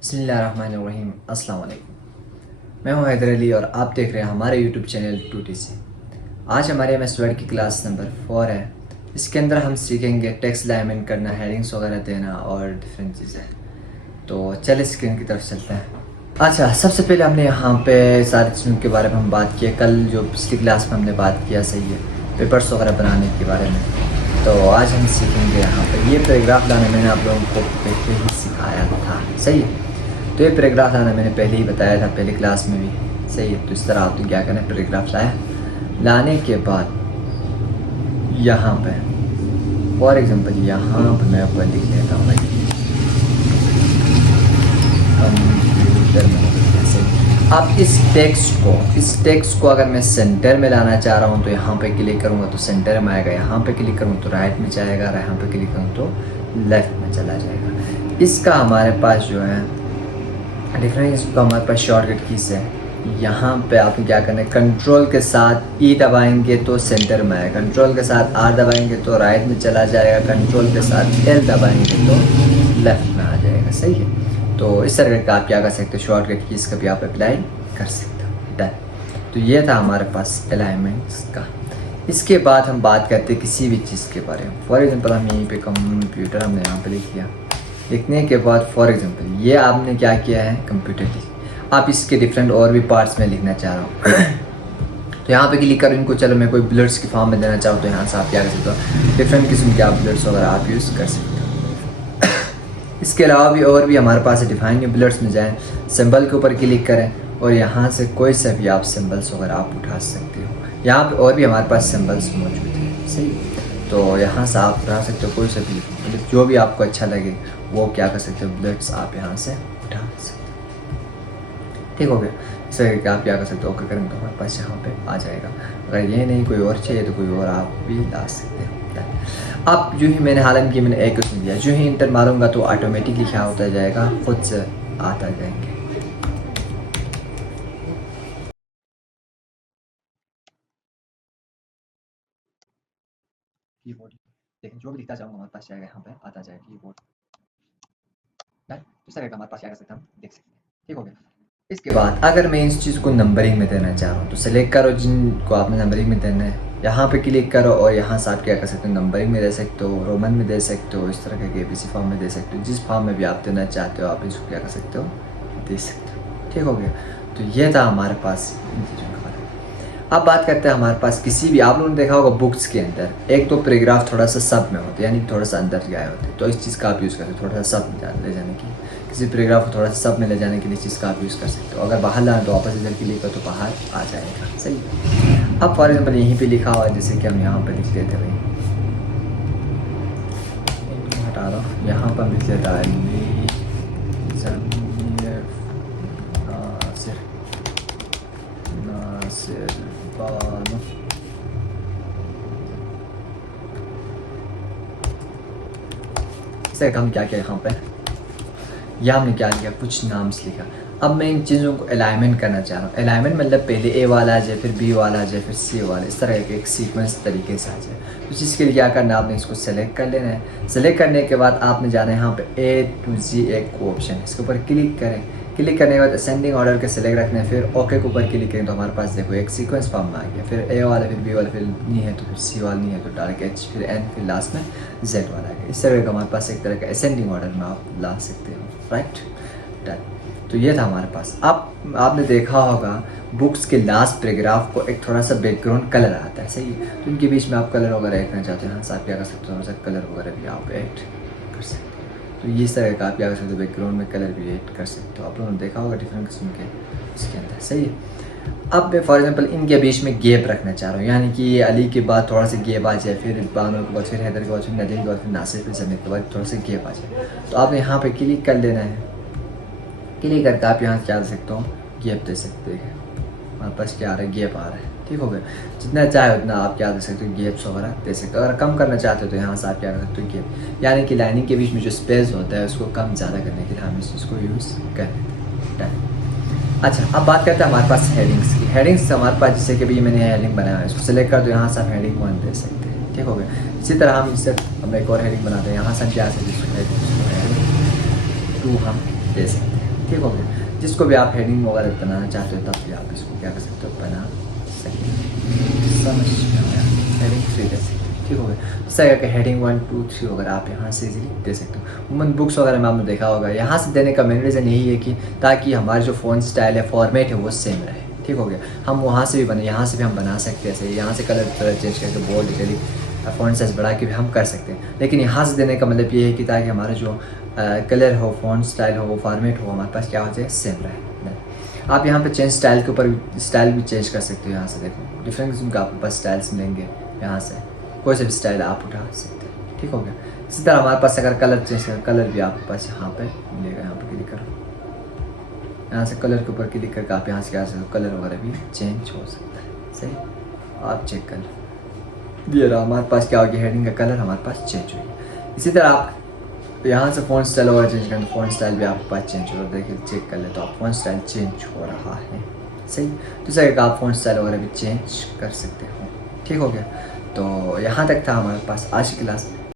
बिस्मिल्लाहिर्रहमानिर्रहीम। अस्सलाम वालेकुम। मैं हूं हैदर अली और आप देख रहे हैं हमारे यूट्यूब चैनल टूटी से। आज हमारे एमएस वर्ड की क्लास नंबर 4 है। इसके अंदर हम सीखेंगे टेक्स्ट अलाइनमेंट करना, हेडिंग्स वगैरह देना और डिफरेंट चीज़ें। तो चलिए स्क्रीन की तरफ चलते हैं। अच्छा, सबसे पहले हमने यहाँ पे सारी चीज़ों के बारे में हम बात किया। कल जो पिछली क्लास में हमने बात किया, सही है, पेपर्स वगैरह बनाने के बारे में। तो आज हम सीखेंगे यहाँ पे ये पैराग्राफ लाने मैंने आप लोगों को पहले ही सिखाया था, सही है। तो ये पैराग्राफ लाना मैंने पहले ही बताया था, पहली क्लास में भी, सही है। तो इस तरह आपने क्या करना है, पैराग्राफ लाने के बाद यहाँ पे फॉर एग्जांपल यहाँ पे मैं ऊपर लिख लेता हूँ भाई कंप्यूटर में। अब इस टेक्स्ट को अगर मैं सेंटर में लाना चाह रहा हूँ तो यहाँ पे क्लिक करूँगा तो सेंटर में आएगा, यहाँ पे क्लिक करूँ तो राइट में जाएगा, यहाँ पे क्लिक करूँ तो लेफ्ट में चला जाएगा। इसका हमारे पास जो है डिफरेंस, तो हमारे पास शॉर्टकट कीज है। यहाँ पे आपको क्या करना है, कंट्रोल के साथ ई दबाएंगे तो सेंटर में आएगा, कंट्रोल के साथ आर दबाएंगे तो राइट में चला जाएगा, कंट्रोल के साथ एल दबाएंगे तो लेफ्ट में आ जाएगा, सही है। तो इस तरह का आप क्या कर सकते हो, शॉर्टकट कीज का भी आप अप्लाई कर सकते हो। डन। तो ये था हमारे पास अलाइनमेंट्स का। इसके बाद हम बात करते हैं किसी भी चीज़ के बारे में। फॉर एग्जांपल हम यहीं पे कंप्यूटर हमने यहाँ पे लिख लिया। लिखने के बाद फॉर एग्जांपल ये आपने क्या किया है, कंप्यूटर की। आप इसके डिफरेंट और भी पार्ट्स में लिखना चाह रहा हूँ तो यहाँ पे क्लिक करो इनको। चलो मैं कोई बुलेट्स की फॉर्म में देना चाहूँ तो यहाँ से आप क्या कर सकते हो, डिफरेंट किस्म के आप बुलेट्स वगैरह आप यूज़ कर सकते हो। इसके अलावा भी और भी हमारे पास डिफाइन न्यू बुलेट्स में जाएँ, सिंबल के ऊपर क्लिक करें और यहाँ से कोई सा भी आप सिंबल्स वगैरह आप उठा सकते हो। यहाँ पे और भी हमारे पास सिंबल्स मौजूद हैं, सही। तो यहाँ से आप उठा सकते हो कोई सा भी, मतलब जो भी आपको अच्छा लगे वो क्या कर सकते हो, बुलेट्स आप यहाँ से उठा सकते हो। ठीक हो गया। इस तरह के आप क्या कर सकते हो, ओके करेंगे तो हमारे पास यहाँ पे आ जाएगा। अगर ये नहीं कोई और चाहिए तो कोई और आप भी ला सकते हो। अब जो ही मैंने हालांकि मैंने एक उसमें दिया, जो ही इंटर मारूंगा तो ऑटोमेटिकली क्या होता जाएगा, खुद से आता जाएंगे। कीबोर्ड, लेकिन जो भी लिखता जाऊंगा हमारे पास जाएगा, यहाँ पे आता जाएगा कीबोर्ड। इस तरह का हमारे पास क्या कर सकते हैं, हम देख सकते हैं। ठीक हो गया। इसके बाद अगर मैं इस चीज़ को नंबरिंग में देना चाह रहा हूँ तो सेलेक्ट करो जिनको आपने नंबरिंग में देना है, यहाँ पे क्लिक करो और यहाँ से आप क्या कर सकते हो, नंबरिंग में दे सकते हो, रोमन में दे सकते हो, इस तरह के ABC फॉर्म में दे सकते हो। जिस फॉर्म में भी आप देना चाहते हो आप इसको क्या कर सकते हो, दे सकते हो। ठीक हो गया। तो ये था हमारे पास इन चीज़ों का बारे में। अब बात करते हैं हमारे पास किसी भी, आप लोगों ने देखा होगा बुक्स के अंदर एक तो पैराग्राफ थोड़ा सा सब में होते हैं, यानी थोड़ा सा अंदर गए होते हैं। तो इस चीज़ का आप यूज़ करते हो, थोड़ा सा सब में ले जाने की, किसी पैराग्राफ को थोड़ा सा सब में ले जाने के लिए चीज़ का आप यूज़ कर सकते हो। अगर बाहर लाना तो वापस इधर के लिए तो बाहर आ जाएगा, सही है। अब फॉर एग्जाम्पल यहीं पे लिखा हुआ है, जैसे कि हम यहाँ पे लिख लेते भाई, हटा दो, यहाँ पर लिख लेता है हम क्या किया, यहाँ पे या हमने क्या लिखा, कुछ नाम से लिखा। अब मैं इन चीज़ों को अलाइनमेंट करना चाह रहा हूँ। अलाइनमेंट मतलब पहले ए वाला आ जाए, फिर बी वाला आ जाए, फिर सी वाला, इस तरह के एक सीक्वेंस तरीके से आ जाए। तो जिसके लिए क्या करना है, आपने इसको सेलेक्ट कर लेना है। सेलेक्ट करने के बाद आपने जाना है यहाँ पे A to G एक ऑप्शन है, इसके ऊपर क्लिक करें। क्लिक करने के बाद असेंडिंग ऑर्डर के सेलेक्ट रखना है, फिर ओके के ऊपर क्लिक करें तो हमारे पास देखो एक सीक्वेंस फॉर्म में आ गया। फिर A वाला, फिर B वाला, फिर नहीं है तो फिर C वाला, नहीं है तो डायरेक्ट H, फिर N, फिर लास्ट में Z वाला आ गया। इस तरह का हमारे पास एक तरह का असेंडिंग ऑर्डर में आप ला सकते हो, राइट। डन। तो ये था हमारे पास। अब आपने देखा होगा बुक्स के लास्ट पैराग्राफ को एक थोड़ा सा बैकग्राउंड कलर आता है, सही है। तो इनके बीच में आप कलर वगैरह ऐड करना चाहते हो, यहाँ से आप क्या कर सकते हो, थोड़ा सा कलर वगैरह भी आप ऐड कर सकते हो। तो ये इस तरह का आप क्या कर सकते हो, बैकग्राउंड में कलर भी ऐड कर सकते हो। आप लोगों ने देखा होगा डिफरेंट किस्म के इसके अंदर, सही है। अब मैं फॉर एग्जांपल इनके बीच में गैप रखना चाह रहा हूँ, यानी कि ये अली के बाद थोड़ा सा गैप आ जाए, फिर बानो के बाद, फिर हैदर के बाद, फिर नदीम के बाद, फिर नासिर, फिर जमीर के बाद थोड़ा सा गैप आ जाए। तो आपने यहाँ पे क्लिक कर लेना है। क्लिक करके आप यहाँ क्या कर सकते हो, गैप दे सकते हैं। हमारे पास क्या आ रहा है, गैप आ रहा है। ठीक हो गया। जितना चाहे उतना आप क्या दे सकते हो, गैप्स वगैरह दे सकते हो। अगर कम करना चाहते हो तो यहाँ से आप क्या कर सकते हो, गैप, यानी कि लाइनिंग के बीच में जो स्पेस होता है उसको कम ज़्यादा करने के लिए हम इस चीज़ को यूज़ कर लेते हैं। अच्छा, अब बात करते हैं हमारे पास हेडिंग्स की। हेडिंग्स हमारे पास जैसे कि भी मैंने हेडिंग बनाया है, इसको सेलेक्ट कर दो, यहाँ से आप हेडिंग 1 दे सकते हैं। ठीक हो गया। इसी तरह हम एक और हेडिंग बनाते हैं, यहाँ से हम क्या हेडिंग 2 हम दे सकते हैं। ठीक हो गया। जिसको भी आप हेडिंग वगैरह बनाना चाहते हो तब भी आप इसको क्या कर सकते हो, बना सकते हो। समझ में आया? हेडिंग 3 दे सकते हो, ठीक हो गया। तो सही है कि हेडिंग 1 2 3 वगैरह आप यहाँ से इजीली दे सकते हो। वुमन बुक्स वगैरह में आपने देखा होगा, यहाँ से देने का मेन रीज़न यही है कि ताकि हमारी जो फ़ॉन्ट स्टाइल है, फॉर्मेट है, वो सेम रहे, ठीक हो गया। हम वहाँ से भी बने, यहाँ से भी हम बना सकते हैं, ऐसे यहाँ से कलर चेंज करके बोल्ड इटैलिक फ़ॉन्ट साइज बढ़ा के भी हम कर सकते हैं। लेकिन यहाँ से देने का मतलब ये है कि ताकि हमारा जो कलर हो, फ़ॉन्ट स्टाइल हो, वो फॉर्मेट हो, हमारे पास क्या हो जाए, सेम रहे। आप यहाँ पे चेंज स्टाइल के ऊपर स्टाइल भी चेंज कर सकते हो। यहाँ से देखो डिफरेंट किस्म के आपके पास स्टाइल्स मिलेंगे, यहाँ से कोई से भी स्टाइल आप उठा सकते हैं, ठीक हो गया। इसी तरह हमारे पास अगर कलर चेंज कर, कलर भी आपके पास यहाँ पे मिलेगा। यहाँ पे क्लिक करो, यहाँ से कलर के ऊपर क्लिक करके आप यहाँ से क्या सकते हो, कलर वगैरह भी चेंज हो सकता है। सही, आप चेक कर लो, ये रहा हमारे पास क्या हो गया, हेडिंग का कलर हमारे पास चेंज हो गया। इसी तरह आप यहाँ से फ़ॉन्ट स्टाइल वगैरह चेंज करें, फ़ॉन्ट स्टाइल भी आपके पास चेंज हो, देखिए चेक कर ले तो आप फ़ॉन्ट स्टाइल चेंज हो रहा है। सही, तो सही आप फ़ॉन्ट स्टाइल वगैरह भी चेंज कर सकते हो, ठीक हो गया। तो यहाँ तक था हमारे पास आज की क्लास।